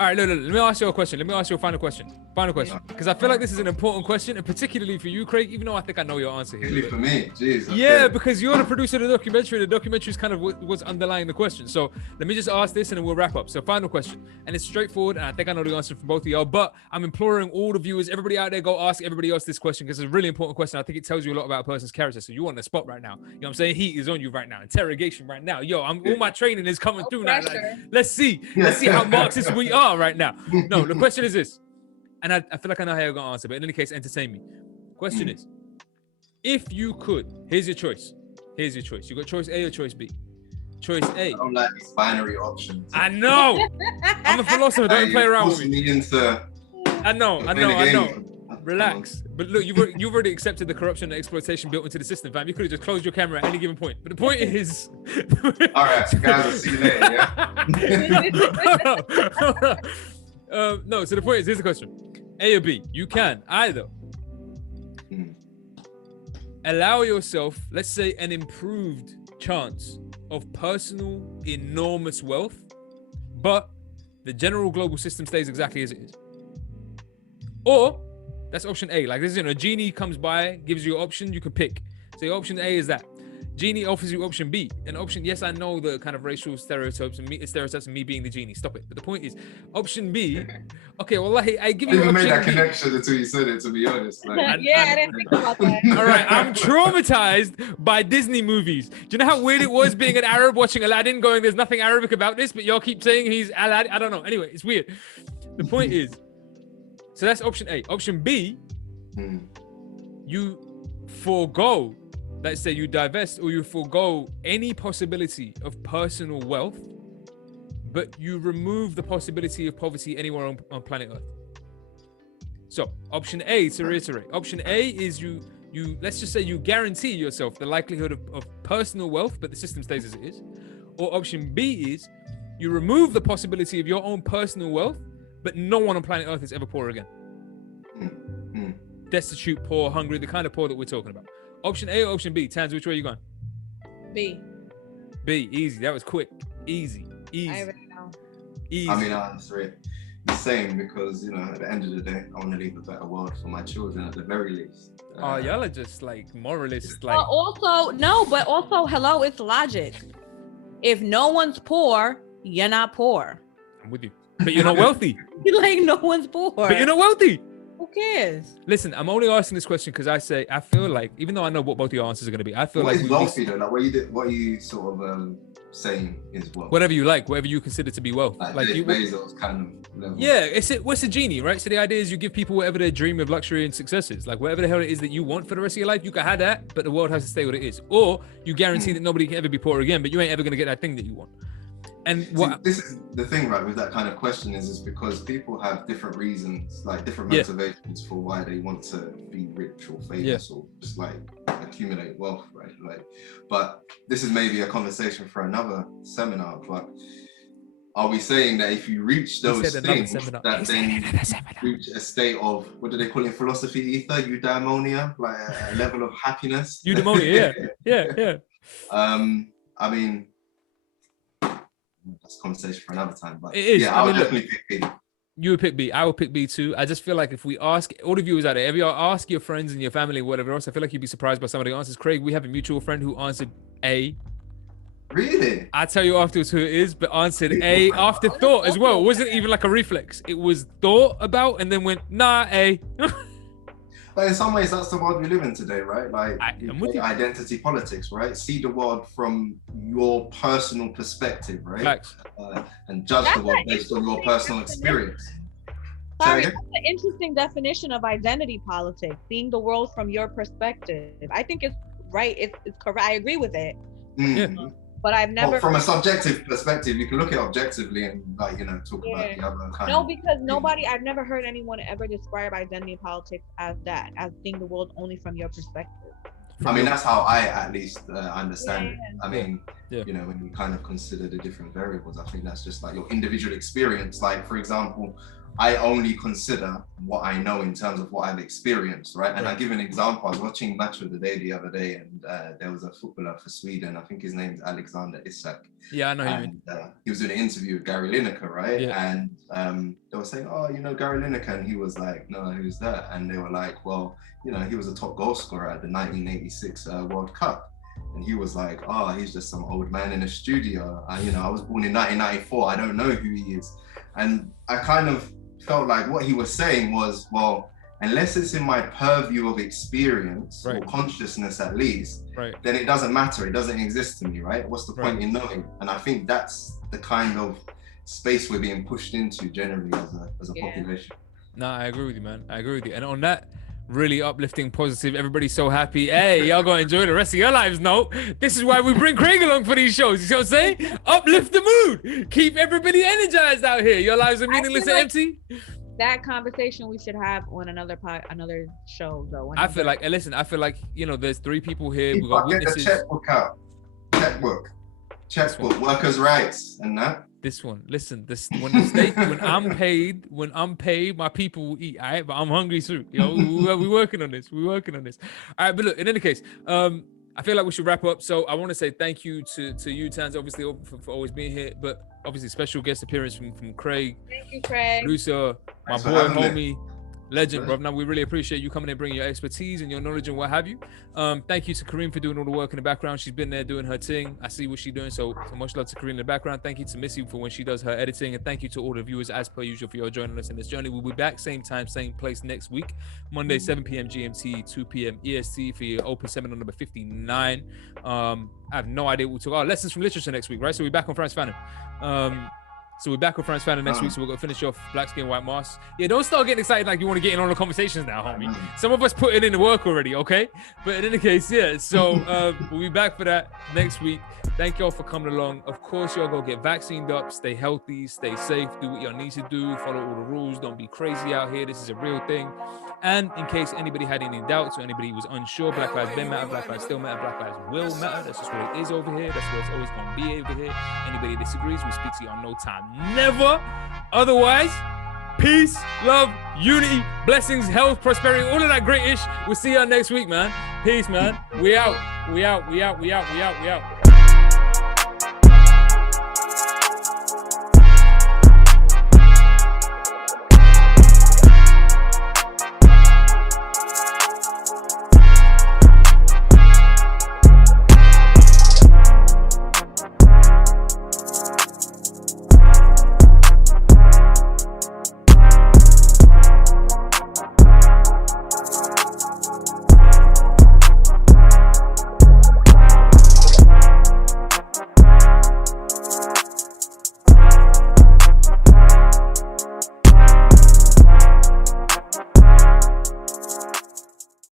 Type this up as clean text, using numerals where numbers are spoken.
All right, look, let me ask you a question. Let me ask you a final question. Final question. Because I feel like this is an important question, and particularly for you, Craig, even though I think I know your answer here. Really for me? Jeez. Okay. Yeah, because you're the producer of the documentary. The documentary is kind of what's underlying the question. So let me just ask this and then we'll wrap up. So final question. And it's straightforward, and I think I know the answer from both of y'all, but I'm imploring all the viewers, everybody out there, go ask everybody else this question because it's a really important question. I think it tells you a lot about a person's character. So you're on the spot right now. You know what I'm saying? Heat is on you right now. Interrogation right now. Yo, all my training is coming through now. Like, let's see how Marxist we are right now. No, the question is this. And I feel like I know how you're going to answer, but in any case, entertain me. Question is, if you could, here's your choice. Here's your choice. You got choice A or choice B? Choice A. I don't like these binary options. I know. I'm a philosopher. Don't play around with me. I know. Relax. But look, you've already accepted the corruption and exploitation built into the system, fam. You could have just closed your camera at any given point. But the point is... All right, guys, I'll see you later, yeah? No, so the point is, here's the question. A or B, you can either allow yourself, let's say, an improved chance of personal enormous wealth, but the general global system stays exactly as it is. Or, that's option A. Like this, a genie comes by, gives you an option, you can pick. So your option A is that. Genie offers you option B. And option, yes, I know the kind of racial stereotypes and me being the genie. Stop it. But the point is, option B, okay, well, I give you option B. I didn't make that connection until you said it, to be honest. Like, I didn't think about that. All right, I'm traumatized by Disney movies. Do you know how weird it was being an Arab watching Aladdin going, there's nothing Arabic about this, but y'all keep saying he's Aladdin? I don't know. Anyway, it's weird. The point is, so that's option A. Option B, you forego, let's say you divest or you forego any possibility of personal wealth, but you remove the possibility of poverty anywhere on planet Earth. So option A, to reiterate, option A is you let's just say you guarantee yourself the likelihood of personal wealth, but the system stays as it is. Or option B is you remove the possibility of your own personal wealth, but no one on planet Earth is ever poor again. Destitute, poor, hungry, the kind of poor that we're talking about. Option A or option B? Tans, which way are you going? B. B, easy. That was quick. Easy. I already know. Easy. I mean, I answer it the same because, at the end of the day, I want to leave a better world for my children at the very least. Oh, y'all are just like moralists. Like, but also, hello, it's logic. If no one's poor, you're not poor. I'm with you. But you're not wealthy. Like, no one's poor. But you're not wealthy. Who cares? Listen, I'm only asking this question because I feel like, even though I know what both your answers are going to be, I feel what like is wealthy though? Like, what are you sort of saying is wealth? Whatever you like, whatever you consider to be wealth. Like Jeff Bezos kind of level. Yeah, what's a genie, right? So the idea is you give people whatever their dream of luxury and success is. Like whatever the hell it is that you want for the rest of your life, you can have that, but the world has to stay what it is. Or you guarantee that nobody can ever be poor again, but you ain't ever going to get that thing that you want. And this is the thing, right, with that kind of question is because people have different reasons, like different motivations for why they want to be rich or famous or just like accumulate wealth, right? Like, but this is maybe a conversation for another seminar. But are we saying that if you reach those things, that then reach a state of, what do they call it in philosophy, ether, eudaimonia, like a level of happiness? Eudaimonia, yeah. I mean, that's a conversation for another time, but it is. Yeah, I would definitely pick B. You would pick B. I would pick B too. I just feel like if we ask all the viewers out there, if you ask your friends and your family, whatever else, I feel like you'd be surprised by some of the answers. Craig, we have a mutual friend who answered A. Really? I'll tell you afterwards who it is, but answered A after thought as well. It wasn't even like a reflex. It was thought about and then went, nah, A. But in some ways, that's the world we live in today, right? Like identity politics, right? See the world from your personal perspective, right? Facts. And judge the world based on your personal experience. Sorry, that's an interesting definition of identity politics, seeing the world from your perspective. I think it's right. It's correct. I agree with it. Mm-hmm. But I've never... From a subjective perspective, you can look at it objectively and talk about the other kind of... because I've never heard anyone ever describe identity politics as that, as seeing the world only from your perspective. I mean, that's how I at least understand it. I mean, when you kind of consider the different variables, I think that's just like your individual experience. Like, for example, I only consider what I know in terms of what I've experienced, right? And I give an example. I was watching Match of the Day the other day, and there was a footballer for Sweden. I think his name is Alexander Isak. Yeah, I know him. He was doing an interview with Gary Lineker, right? Yeah. And they were saying, oh, you know Gary Lineker? And he was like, no, who's that? And they were like, well, you know, he was a top goal scorer at the 1986 World Cup. And he was like, oh, he's just some old man in a studio. You know, I was born in 1994. I don't know who he is. And I kind of felt like what he was saying was, well, unless it's in my purview of experience or consciousness at least, then it doesn't matter. It doesn't exist to me, right? What's the point in knowing? And I think that's the kind of space we're being pushed into generally as a population. No, I agree with you, man. I agree with you. And on that really uplifting, positive, everybody's so happy. Hey, y'all gonna enjoy the rest of your lives, no? This is why we bring Craig along for these shows. You see what I'm saying? Uplift the mood. Keep everybody energized out here. Your lives are meaningless and empty. That conversation we should have on another show, though. I feel like, listen, I feel like, you know, there's 3 people here. We got witnesses. Get the checkbook out. Checkbook, workers' rights, and that. This one, listen. When I'm paid, my people will eat. All right, but I'm hungry too. Yo, we working on this. All right, but look. In any case, I feel like we should wrap up. So I want to say thank you to you, Tans, obviously for always being here. But obviously, special guest appearance from Craig. Thank you, Craig. Producer, my boy, homie. Legend, bro. Now we really appreciate you coming and bringing your expertise and your knowledge and what have you. Thank you to Kareem for doing all the work in the background. She's been there doing her thing. I see what she's doing. So much love to Kareem in the background. Thank you to Missy for when she does her editing, and thank you to all the viewers as per usual for your joining us in this journey. We'll be back same time, same place next week, Monday 7 p.m. GMT, 2 p.m. EST for your open seminar number 59. I have no idea what we'll talk about. Lessons from literature next week, right? So we're back on Frantz Fanon. So we're back with Frantz Fanon next week, so we're going to finish off Black Skin, White Mask. Yeah, don't start getting excited like you want to get in on the conversations now, homie. Some of us put it in the work already, okay? But in any case, yeah, so we'll be back for that next week. Thank y'all for coming along. Of course, y'all go get vaccinated up, stay healthy, stay safe, do what y'all need to do, follow all the rules, don't be crazy out here. This is a real thing. And in case anybody had any doubts or anybody was unsure, Black Lives been matter, Black Lives still matter, Black Lives will matter. That's just what it is over here. That's what it's always going to be over here. Anybody disagrees, we speak to you on no time. Never. Otherwise, peace, love, unity, blessings, health, prosperity, all of that great ish. We'll see y'all next week, man. Peace, man. We out.